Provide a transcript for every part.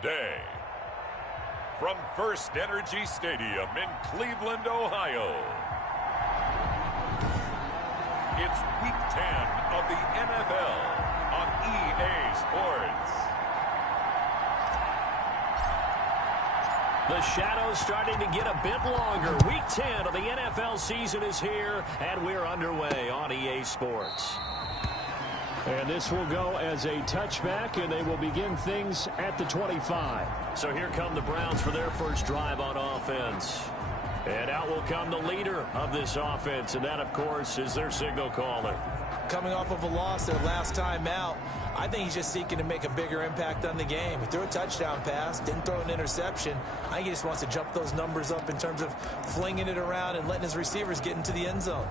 Today, from First Energy Stadium in Cleveland, Ohio, it's Week 10 of the NFL on EA Sports. The shadow's starting to get a bit longer. Week 10 of the NFL season is here, and we're underway on EA Sports. And this will go as a touchback, and they will begin things at the 25. So here come the Browns for their first drive on offense. And out will come the leader of this offense, and that, of course, is their signal caller. Coming off of a loss their last time out, I think he's just seeking to make a bigger impact on the game. He threw a touchdown pass, didn't throw an interception. I think he just wants to jump those numbers up in terms of flinging it around and letting his receivers get into the end zone.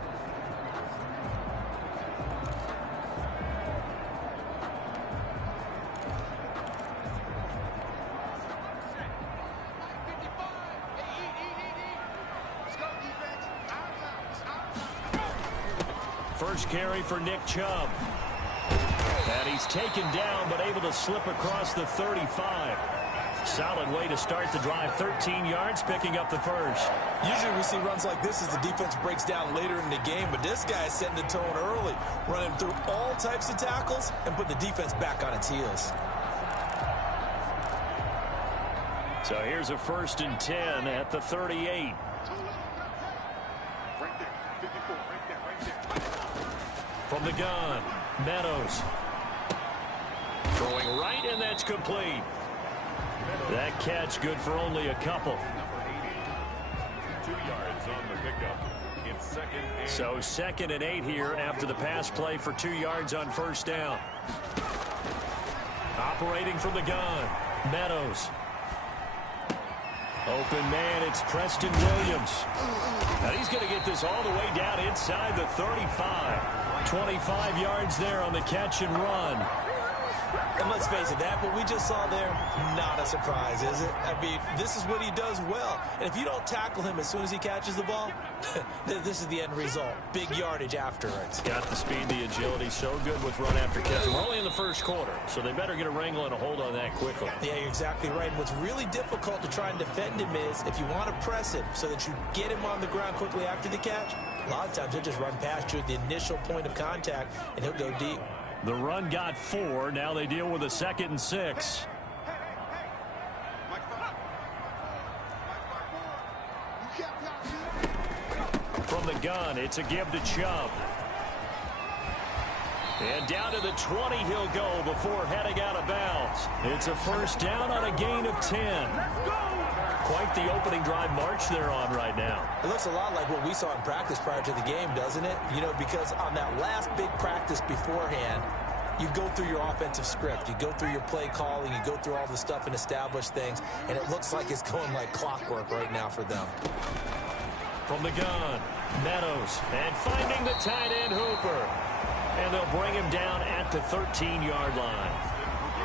First carry for Nick Chubb. And he's taken down, but able to slip across the 35. Solid way to start the drive. 13 yards, picking up the first. Usually we see runs like this as the defense breaks down later in the game, but this guy is setting the tone early, running through all types of tackles and put the defense back on its heels. So here's a 1st and 10 at the 38. From the gun, Meadows. Throwing right, and that's complete. That catch good for only a couple. 2 yards on the pickup. It's second and... So 2nd and 8 here after the pass play for 2 yards on first down. Operating from the gun, Meadows. Open man, it's Preston Williams. And he's going to get this all the way down inside the 35. 25 yards there on the catch and run. And let's face it, that what we just saw there, not a surprise, is it? I mean, this is what he does well. And if you don't tackle him as soon as he catches the ball, this is the end result. Big yardage afterwards. Got the speed, the agility, so good with run after catch. We're only in the first quarter, so they better get a wrangle and a hold on that quickly. Yeah, you're exactly right. And what's really difficult to try and defend him is if you want to press him so that you get him on the ground quickly after the catch, a lot of times he'll just run past you at the initial point of contact, and he'll go deep. The run got 4. Now they deal with a 2nd and 6. From the gun, it's a give to Chubb. And down to the 20 he'll go before heading out of bounds. It's a first down on a gain of 10. Quite the opening drive march they're on right now. It looks a lot like what we saw in practice prior to the game, doesn't it? You know, because on that last big practice beforehand, you go through your offensive script. You go through your play calling. You go through all the stuff and establish things. And it looks like it's going like clockwork right now for them. From the gun, Meadows. And finding the tight end, Hooper. And they'll bring him down at the 13-yard line.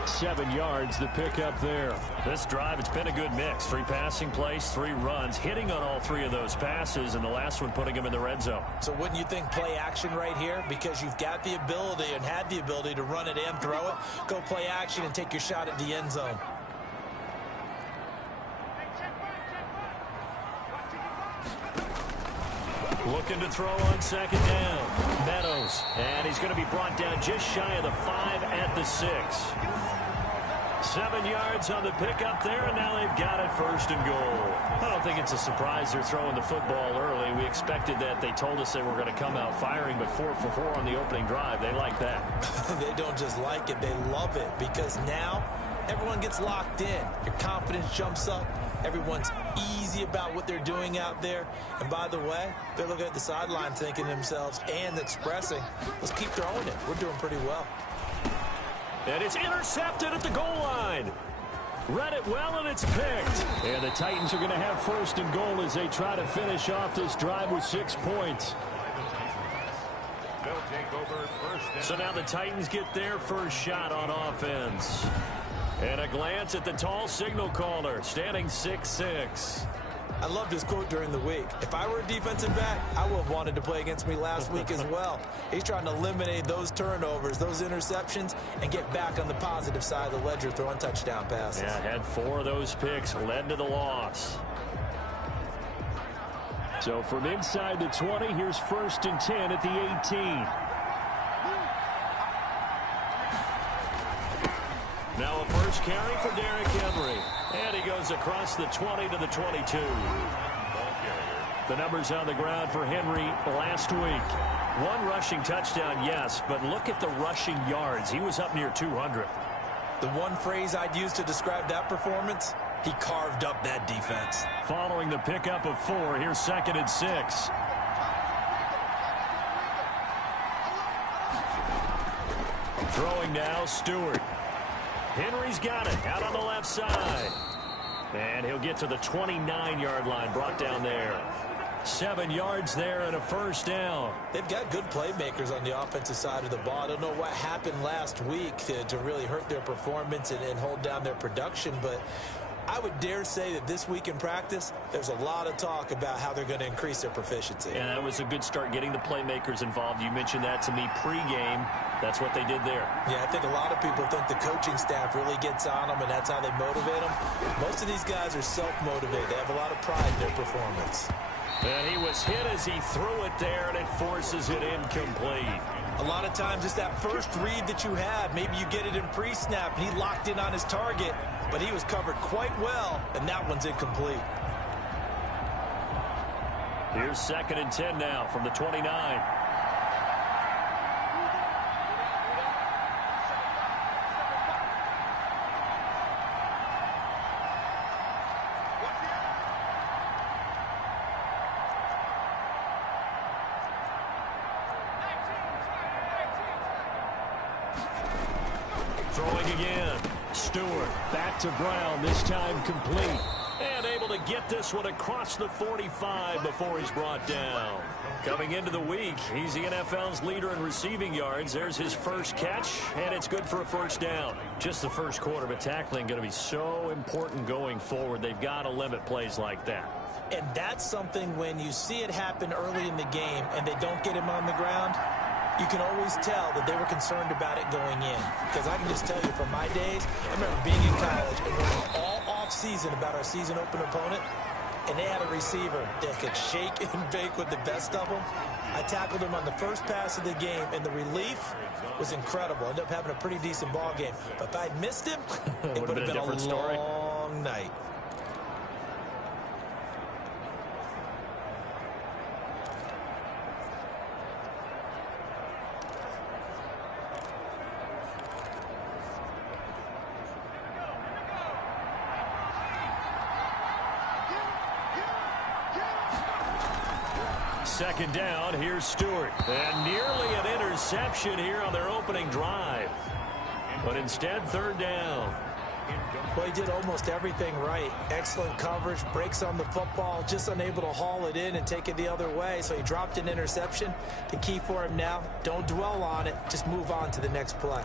7 yards, the pickup there. This drive, it's been a good mix. 3 passing plays, 3 runs, hitting on all 3 of those passes, and the last one putting him in the red zone. So wouldn't you think play action right here? Because you've got the ability and had the ability to run it and throw it. Go play action and take your shot at the end zone. Looking to throw on 2nd down. Meadows. And he's going to be brought down just shy of the 5 at the 6. 7 yards on the pickup there, and now they've got it 1st and goal. I don't think it's a surprise they're throwing the football early. We expected that. They told us they were going to come out firing, but 4 for 4 on the opening drive. They like that. They don't just like it, they love it, because now everyone gets locked in. Your confidence jumps up. Everyone's easy about what they're doing out there. And by the way, they're looking at the sideline thinking to themselves and expressing, let's keep throwing it. We're doing pretty well. And it's intercepted at the goal line. Read it well, and it's picked. And the Titans are going to have 1st and goal as they try to finish off this drive with 6 points. So now the Titans get their first shot on offense. And a glance at the tall signal caller, standing 6'6". I loved his quote during the week. If I were a defensive back, I would have wanted to play against me last week as well. He's trying to eliminate those turnovers, those interceptions, and get back on the positive side of the ledger throwing touchdown passes. Yeah, had 4 of those picks, led to the loss. So from inside the 20, here's 1st and 10 at the 18. Now a first carry for Derrick Henry. And he goes across the 20 to the 22. The numbers on the ground for Henry last week. 1 rushing touchdown, yes, but look at the rushing yards. He was up near 200. The one phrase I'd use to describe that performance, he carved up that defense. Following the pickup of 4, here's 2nd and 6. Throwing now, Stewart. Henry's got it out on the left side. And he'll get to the 29-yard line, brought down there. 7 yards there and a first down. They've got good playmakers on the offensive side of the ball. I don't know what happened last week to really hurt their performance and hold down their production, but I would dare say that this week in practice, there's a lot of talk about how they're going to increase their proficiency. And that was a good start, getting the playmakers involved. You mentioned that to me pregame. That's what they did there. Yeah, I think a lot of people think the coaching staff really gets on them, and that's how they motivate them. Most of these guys are self-motivated. They have a lot of pride in their performance. And he was hit as he threw it there, and it forces it incomplete. A lot of times it's that first read that you have. Maybe you get it in pre-snap, and he locked in on his target, but he was covered quite well, and that one's incomplete. Here's 2nd and 10 now from the 29. Throwing again. Stewart back to Brown, this time complete. And able to get this one across the 45 before he's brought down. Coming into the week, he's the NFL's leader in receiving yards. There's his first catch, and it's good for a first down. Just the first quarter, but tackling going to be so important going forward. They've got to limit plays like that. And that's something when you see it happen early in the game and they don't get him on the ground, you can always tell that they were concerned about it going in. Because I can just tell you from my days, I remember being in college and learning all off-season about our season opener opponent, and they had a receiver that could shake and bake with the best of them. I tackled him on the first pass of the game, and the relief was incredible. Ended up having a pretty decent ball game. But if I'd missed him, it would have been a different story. long night. Second down, here's Stewart. And nearly an interception here on their opening drive. But instead, 3rd down. Well, he did almost everything right. Excellent coverage, breaks on the football, just unable to haul it in and take it the other way. So he dropped an interception. The key for him now, don't dwell on it. Just move on to the next play.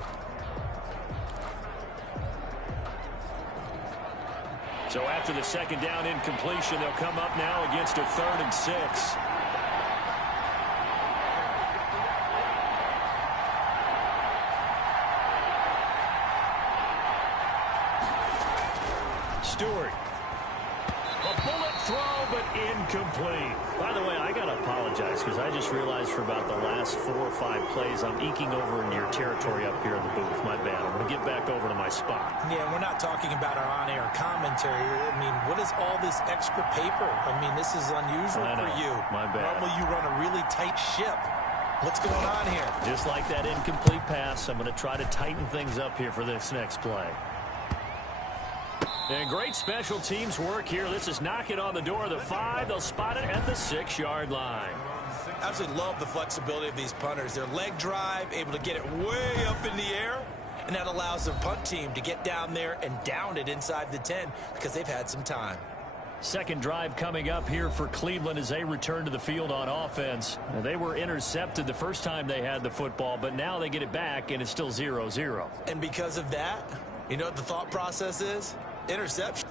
So after the 2nd down incompletion, they'll come up now against a 3rd and 6. Stewart. A bullet throw, but incomplete. By the way, I got to apologize because I just realized for about the last 4 or 5 plays, I'm eking over into your territory up here in the booth. My bad. I'm going to get back over to my spot. Yeah, we're not talking about our on-air commentary. I mean, what is all this extra paper? I mean, this is unusual for you. My bad. Normally you run a really tight ship. What's going on here? Just like that incomplete pass, I'm going to try to tighten things up here for this next play. And great special teams work here. This is knocking on the door of the 5. They'll spot it at the 6-yard line. Absolutely love the flexibility of these punters. Their leg drive, able to get it way up in the air, and that allows the punt team to get down there and down it inside the 10 because they've had some time. Second drive coming up here for Cleveland as they return to the field on offense. Now, they were intercepted the first time they had the football, but now they get it back, and it's still 0-0. And because of that, you know what the thought process is? Interception.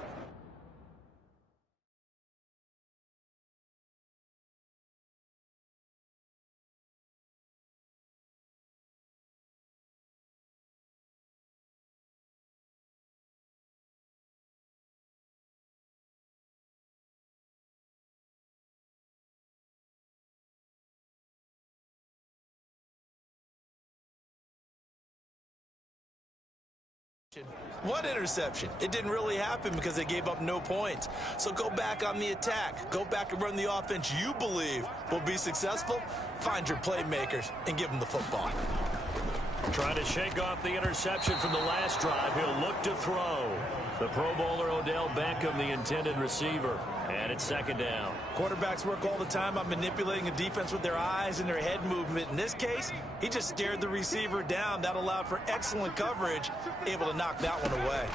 What interception? It didn't really happen because they gave up no points. So go back on the attack. Go back and run the offense you believe will be successful. Find your playmakers and give them the football. Trying to shake off the interception from the last drive. He'll look to throw. The Pro Bowler Odell Beckham, the intended receiver. And it's second down. Quarterbacks work all the time on manipulating a defense with their eyes and their head movement. In this case, he just stared the receiver down. That allowed for excellent coverage, able to knock that one away.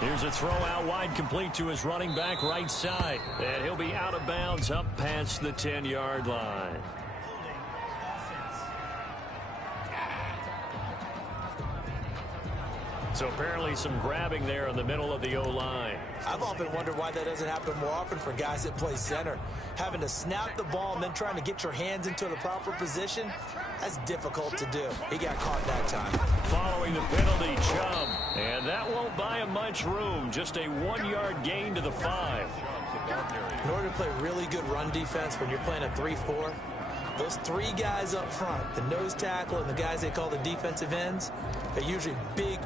Here's a throw out wide, complete to his running back right side. And he'll be out of bounds up past the 10-yard line. So apparently some grabbing there in the middle of the O-line. I've often wondered why that doesn't happen more often for guys that play center. Having to snap the ball and then trying to get your hands into the proper position, that's difficult to do. He got caught that time. Following the penalty, Chubb. And that won't buy him much room. Just a 1-yard gain to the 5. In order to play really good run defense when you're playing a 3-4, those three guys up front, the nose tackle and the guys they call the defensive ends, they're usually big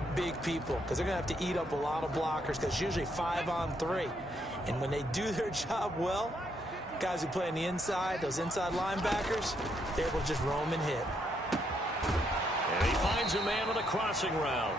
people because they're going to have to eat up a lot of blockers because it's usually 5-on-3. And when they do their job well, guys who play on the inside, those inside linebackers, they're able to just roam and hit. And he finds a man on a crossing route.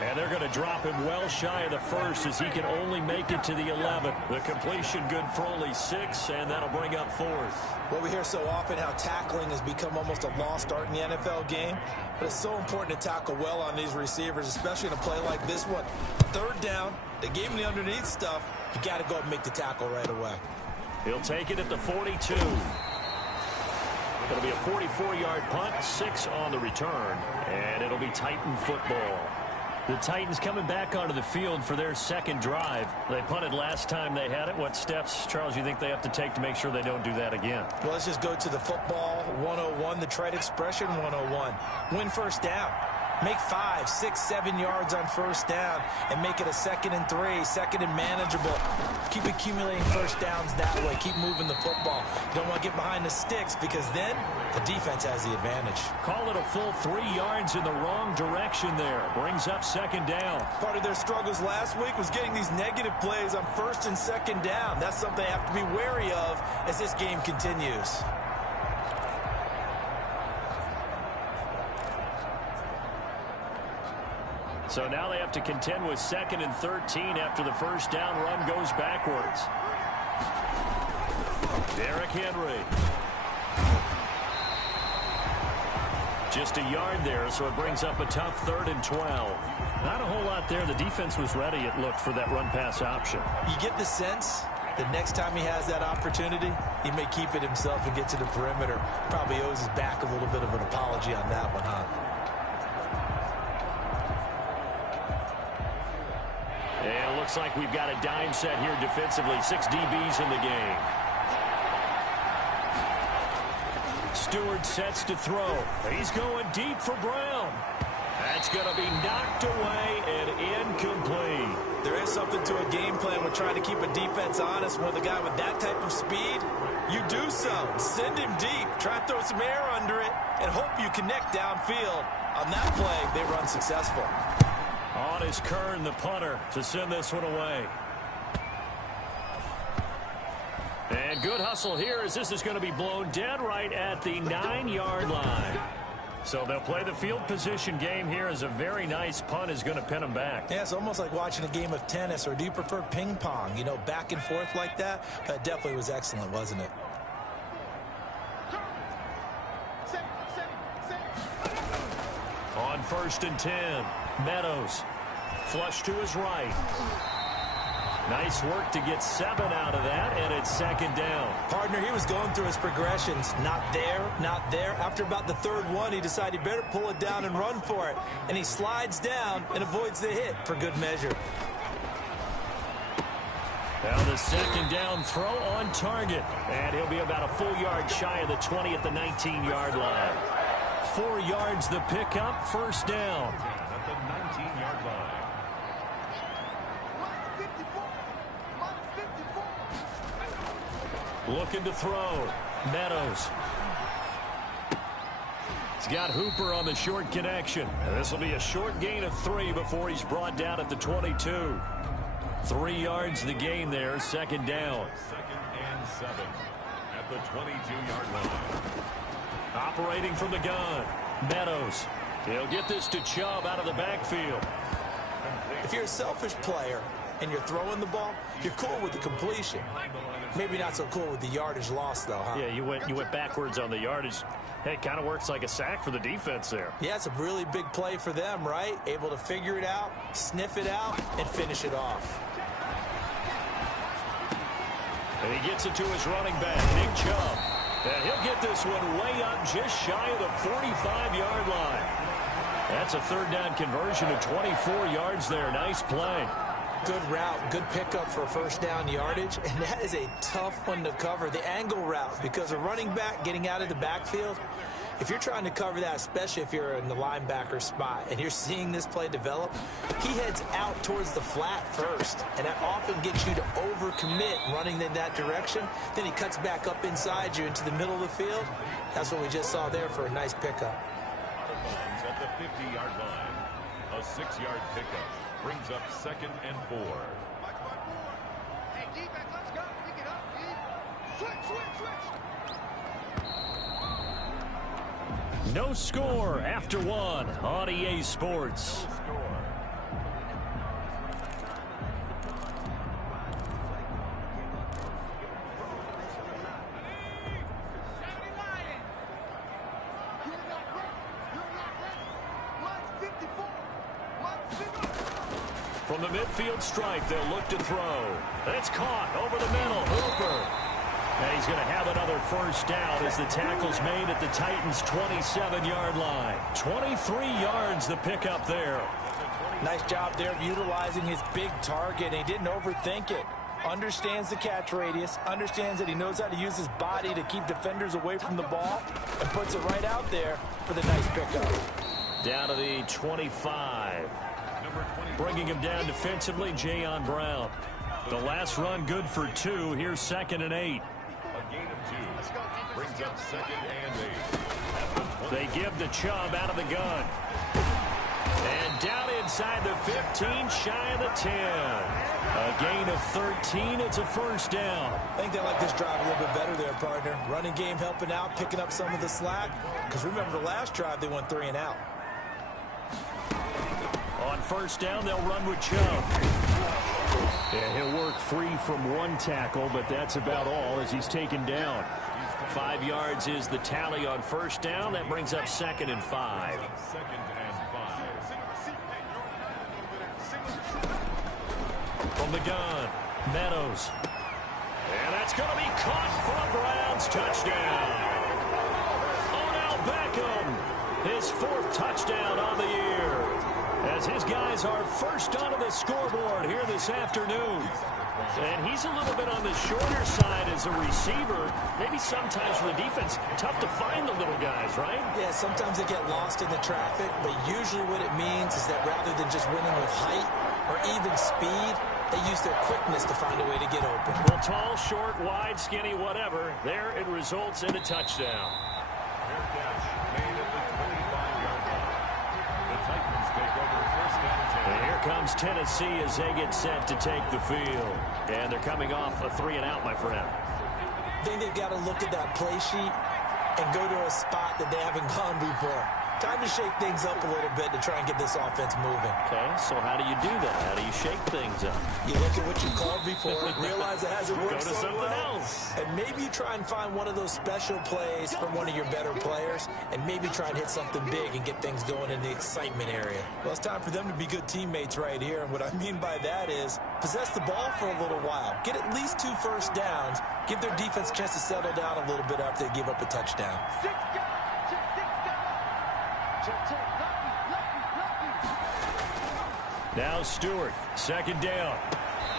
And they're going to drop him well shy of the first as he can only make it to the 11. The completion good for only 6, and that'll bring up 4th. Well, we hear so often how tackling has become almost a lost art in the NFL game, but it's so important to tackle well on these receivers, especially in a play like this one. Third down, they gave him the underneath stuff. You got to go up and make the tackle right away. He'll take it at the 42. It'll be a 44-yard punt, 6 on the return, and it'll be Titan football. The Titans coming back onto the field for their second drive. They punted last time they had it. What steps, Charles, you think they have to take to make sure they don't do that again? Well, let's just go to the football 101, the trade expression 101. Win first down. Make 5, 6, 7 yards on first down and make it a 2nd and 3, 2nd and manageable. Keep accumulating first downs that way. Keep moving the football. You don't want to get behind the sticks because then the defense has the advantage. Call it a full 3 yards in the wrong direction there. Brings up second down. Part of their struggles last week was getting these negative plays on first and second down. That's something they have to be wary of as this game continues. So now they have to contend with 2nd and 13 after the first down run goes backwards. Derrick Henry. Just a yard there, so it brings up a tough 3rd and 12. Not a whole lot there. The defense was ready, it looked, for that run-pass option. You get the sense that next time he has that opportunity, he may keep it himself and get to the perimeter. Probably owes his back a little bit of an apology on that one, huh? And it looks like we've got a dime set here defensively. 6 DBs in the game. Stewart sets to throw. He's going deep for Brown. That's going to be knocked away and incomplete. There is something to a game plan with trying to keep a defense honest. With a guy with that type of speed, you do so. Send him deep. Try to throw some air under it and hope you connect downfield. On that play, they run successful. On is Kern, the punter, to send this one away. And good hustle here as this is going to be blown dead right at the 9-yard line. So they'll play the field position game here as a very nice punt is going to pin them back. Yeah, it's almost like watching a game of tennis, or do you prefer ping pong? You know, back and forth like that? That definitely was excellent, wasn't it? On 1st and 10, Meadows. Flush to his right. Nice work to get 7 out of that, and it's 2nd down. Partner, he was going through his progressions. Not there, not there. After about the 3rd one, he decided he better pull it down and run for it. And he slides down and avoids the hit for good measure. Now the 2nd down throw on target. And he'll be about a full yard shy of the 20 at the 19-yard line. 4 yards the pickup, 1st down. At the 19-yard line. Looking to throw. Meadows. He's got Hooper on the short connection. This will be a short gain of 3 before he's brought down at the 22. 3 yards the gain there, second down. 2nd and 7 at the 22-yard line. Operating from the gun, Meadows. He'll get this to Chubb out of the backfield. If you're a selfish player and you're throwing the ball, you're cool with the completion. Maybe not so cool with the yardage loss, though, huh? Yeah, you went backwards on the yardage. Hey, it kind of works like a sack for the defense there. Yeah, it's a really big play for them, right? Able to figure it out, sniff it out, and finish it off. And he gets it to his running back, Nick Chubb. And he'll get this one way up just shy of the 45-yard line. That's a third down conversion of 24 yards there. Nice play. Good route, good pickup for first down yardage, and that is a tough one to cover, the angle route, because a running back getting out of the backfield, if you're trying to cover that, especially if you're in the linebacker spot and you're seeing this play develop, he heads out towards the flat first, and that often gets you to overcommit running in that direction. Then he cuts back up inside you into the middle of the field. That's what we just saw there for a nice pickup. At the 50-yard line, a 6-yard pickup brings up 2nd and 4. Hey, defense, let's go. Pick it up, dude. Switch. No score after 1 on EA Sports. From the midfield stripe, they'll look to throw. It's caught over the middle. Hooper. And he's going to have another first down as the tackle's made at the Titans' 27-yard line. 23 yards the pickup there. Nice job there of utilizing his big target. He didn't overthink it. Understands the catch radius. Understands that he knows how to use his body to keep defenders away from the ball. And puts it right out there for the nice pickup. Down to the 25. Bringing him down defensively, Jayon Brown. The last run good for 2. Here's 2nd and 8. A gain of 2 brings up 2nd and 8. They give the Chubb out of the gun. And down inside the 15, shy of the 10. A gain of 13. It's a first down. I think they like this drive a little bit better there, partner. Running game helping out, picking up some of the slack. Because remember the last drive, they went 3 and out. On first down, they'll run with Chubb. Yeah, he'll work free from 1 tackle, but that's about all as he's taken down. 5 yards is the tally on first down. That brings up 2nd and 5. From the gun, Meadows. And that's going to be caught for a Browns touchdown. Odell Beckham, his 4th touchdown on the year. As his guys are first onto the scoreboard here this afternoon. And he's a little bit on the shorter side as a receiver. Maybe sometimes for the defense, tough to find the little guys, right? Yeah, sometimes they get lost in the traffic, but usually what it means is that rather than just winning with height or even speed, they use their quickness to find a way to get open. Well, tall, short, wide, skinny, whatever. There it results in a touchdown. And here comes Tennessee as they get set to take the field. And they're coming off a 3-and-out, my friend. I think they've got to look at that play sheet and go to a spot that they haven't gone before. Time to shake things up a little bit to try and get this offense moving. Okay, so how do you do that? How do you shake things up? You look at what you called before, realize it hasn't worked Go to so something well, else. and maybe you try and find one of those special plays from one of your better players, and maybe try and hit something big and get things going in the excitement area. Well, it's time for them to be good teammates right here, and what I mean by that is possess the ball for a little while, get at least 2 first downs, give their defense a chance to settle down a little bit after they give up a touchdown. Now Stewart, 2nd down.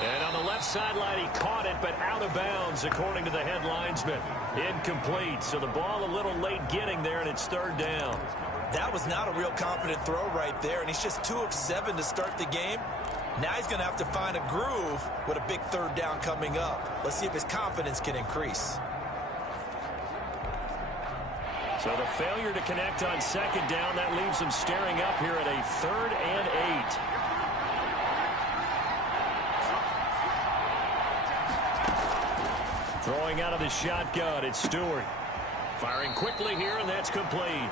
And on the left sideline, he caught it, but out of bounds, according to the head linesman. Incomplete, so the ball a little late getting there, and it's 3rd down. That was not a real confident throw right there, and he's just 2 of 7 to start the game. Now he's going to have to find a groove with a big 3rd down coming up. Let's see if his confidence can increase. So the failure to connect on second down, that leaves them staring up here at a 3rd and 8. Throwing out of the shotgun, it's Stewart. Firing quickly here, and that's complete.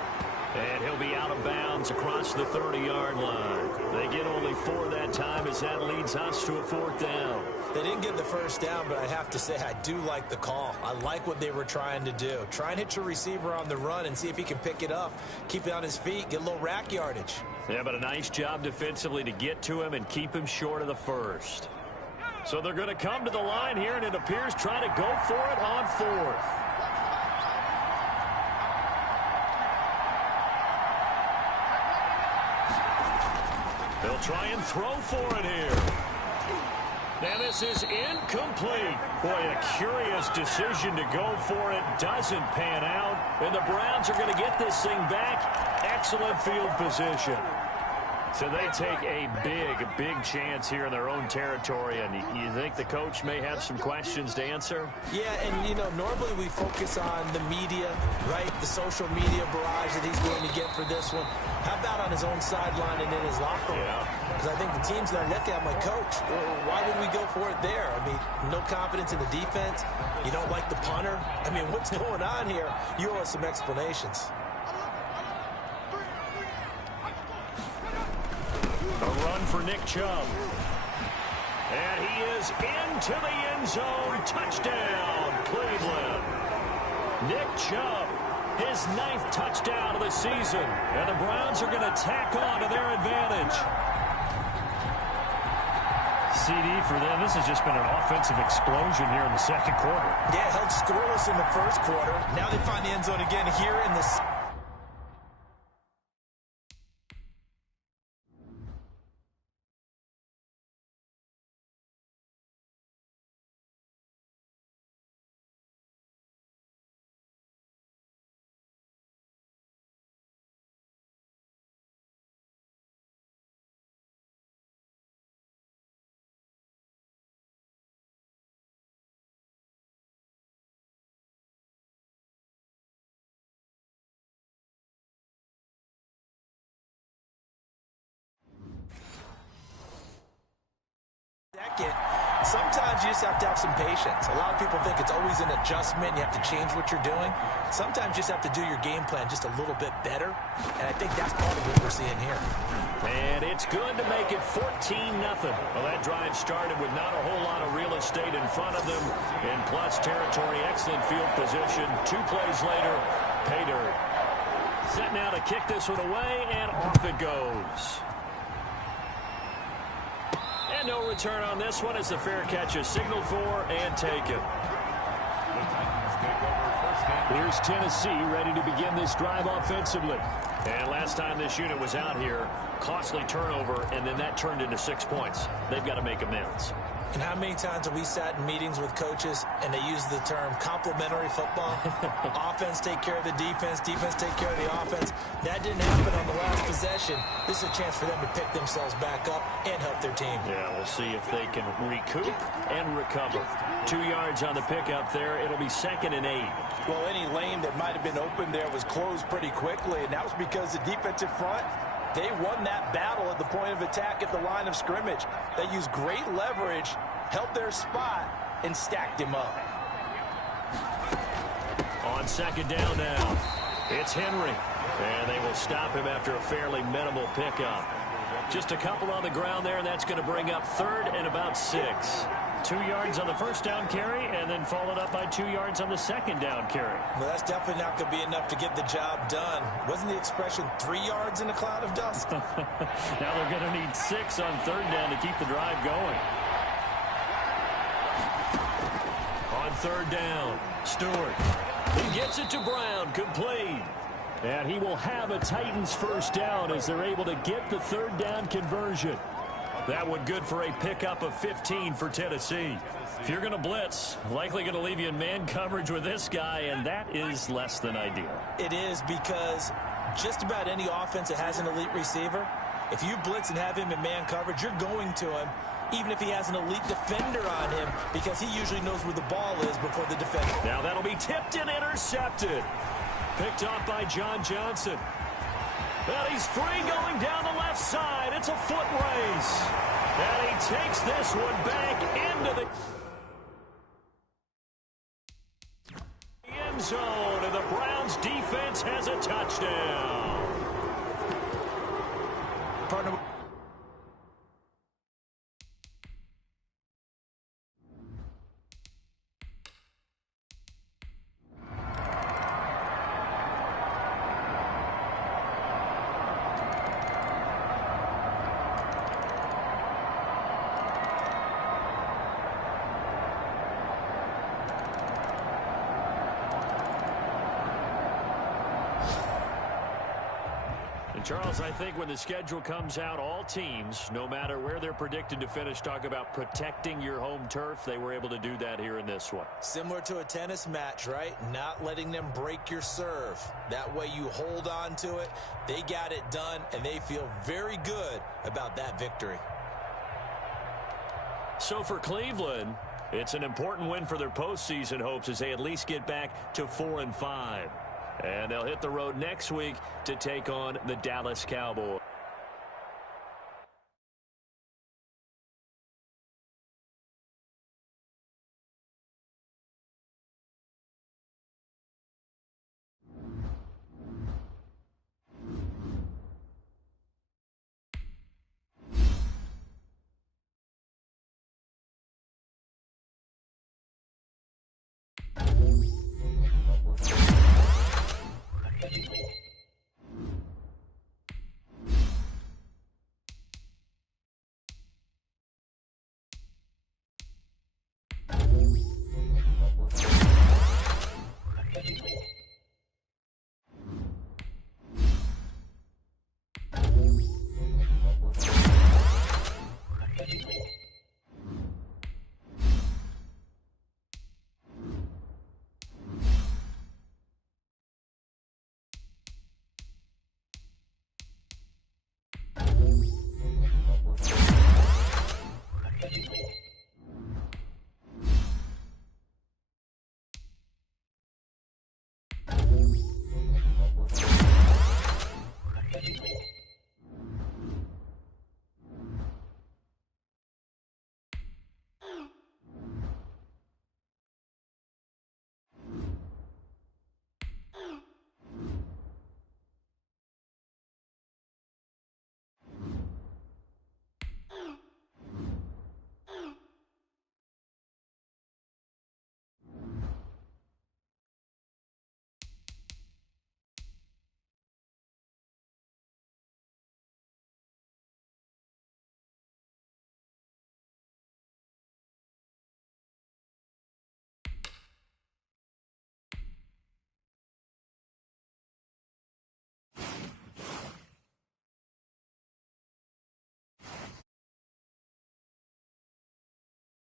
And he'll be out of bounds across the 30-yard line. They get only 4 that time as that leads us to a 4th down. They didn't get the first down, but I have to say I do like the call. I like what they were trying to do. Try and hit your receiver on the run and see if he can pick it up, keep it on his feet, get a little rack yardage. Yeah, but a nice job defensively to get to him and keep him short of the first. So they're going to come to the line here, and it appears try to go for it on 4th. They'll try and throw for it here. Now this is incomplete. Boy, a curious decision to go for it. Doesn't pan out. And the Browns are going to get this thing back. Excellent field position. So they take a big chance here in their own territory. And you think the coach may have some questions to answer? Yeah, and, you know, normally we focus on the media, right? The social media barrage that he's going to get for this one. How about on his own sideline and in his locker room? Because I think the team's going to look at him like, Coach, why would we go for it there? I mean, no confidence in the defense. You don't like the punter. I mean, what's going on here? You owe us some explanations. A run for Nick Chubb. And he is into the end zone. Touchdown, Cleveland. Nick Chubb, his 9th touchdown of the season. And the Browns are going to tack on to their advantage. CD for them. This has just been an offensive explosion here in the second quarter. Yeah, held scoreless in the first quarter. Now they find the end zone again here in the second. Sometimes you just have to have some patience. A lot of people think it's always an adjustment. You have to change what you're doing. Sometimes you just have to do your game plan just a little bit better. And I think that's part of what we're seeing here. And it's good to make it 14-0. Well, that drive started with not a whole lot of real estate in front of them. In plus territory, excellent field position. 2 plays later, pay dirt. Set now to kick this one away, and off it goes. And no return on this one as the fair catch is signaled for and taken. Here's Tennessee ready to begin this drive offensively. And last time this unit was out here, costly turnover, and then that turned into 6 points. They've got to make amends. And how many times have we sat in meetings with coaches and they use the term complementary football? Offense take care of the defense, defense take care of the offense. That didn't happen on the last possession. This is a chance for them to pick themselves back up and help their team. Yeah, we'll see if they can recoup and recover. 2 yards on the pickup there. It'll be 2nd and 8. Well, any lane that might have been open there was closed pretty quickly, and that was because the defensive front, they won that battle at the point of attack at the line of scrimmage. They used great leverage, held their spot, and stacked him up. On 2nd down now, it's Henry. And they will stop him after a fairly minimal pickup. Just a couple on the ground there, and that's going to bring up 3rd and about 6. 2 yards on the first down carry, and then followed up by 2 yards on the 2nd down carry. Well, that's definitely not going to be enough to get the job done. Wasn't the expression 3 yards in a cloud of dust? Now they're going to need 6 on 3rd down to keep the drive going. On 3rd down, Stewart. He gets it to Brown, complete. And he will have a Titans first down as they're able to get the 3rd down conversion. That one good for a pickup of 15 for Tennessee. If you're going to blitz, likely going to leave you in man coverage with this guy, and that is less than ideal. It is, because just about any offense that has an elite receiver, if you blitz and have him in man coverage, you're going to him, even if he has an elite defender on him, because he usually knows where the ball is before the defender. Now that'll be tipped and intercepted. Picked off by John Johnson. And he's free going down the left side. It's a foot race. And he takes this one back into the end zone. And the Browns defense has a touchdown. Partner. Charles, I think when the schedule comes out, all teams, no matter where they're predicted to finish, talk about protecting your home turf. They were able to do that here in this one. Similar to a tennis match, right? Not letting them break your serve. That way you hold on to it. They got it done, and they feel very good about that victory. So for Cleveland, it's an important win for their postseason hopes as they at least get back to 4-5. And they'll hit the road next week to take on the Dallas Cowboys.